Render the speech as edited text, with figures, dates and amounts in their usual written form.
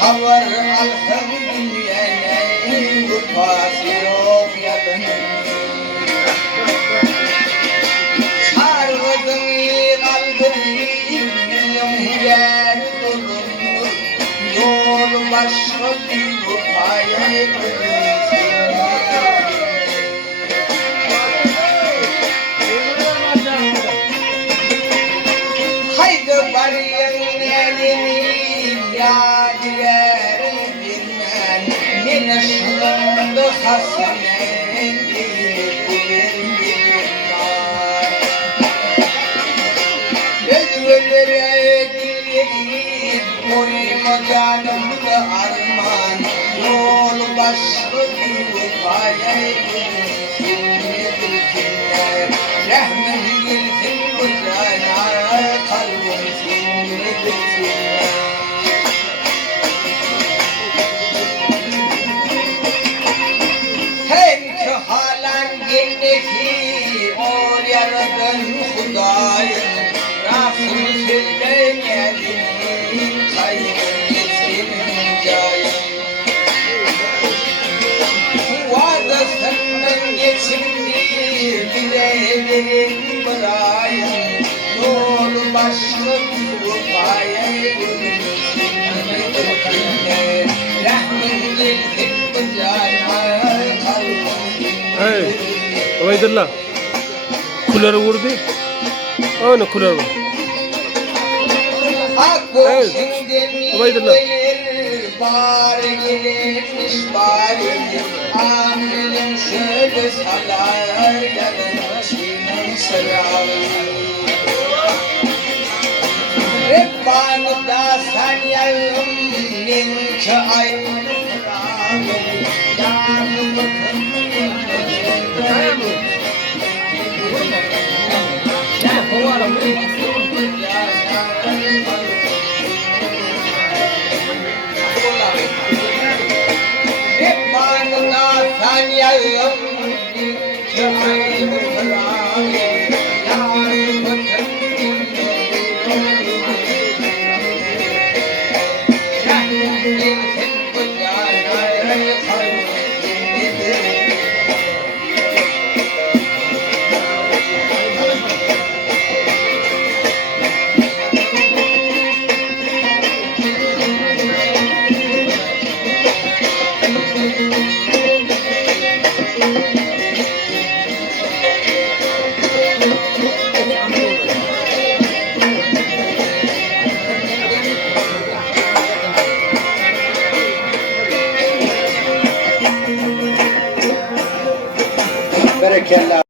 Havar alham dünyane Gufası yok yakın Sarvadın kalbini Yüzüm yer dolunur Yol başka bir gufaya Haydi bariyen elini yadigar dinlen Minneşlandı hasenen bilir Özgürlere dileyip koyma canımda arman Yol başka bir gufaya Rahmin gelsin bu cana kalbim seni bilsin Sen ki halan cenneti ol yaradan Hudayın Rabbim söylemeyenin kaybın senin cayın Varda senden geçimdir bilebilirim bırayın Yolu başka bir ufaya gülümsün Rahmin gelsin bıcana Hey, Ubaydullah. Kular vurdu. Ana kular vurdu. Hey, Ubaydullah. Bari gelirmiş bari Amirim şöyle salar Yarın çiğnen sırar Rebbanı da sen yarım Minki ayrı Yarın bakın Sen yarım Minki ayrı Yarın bakın Berekella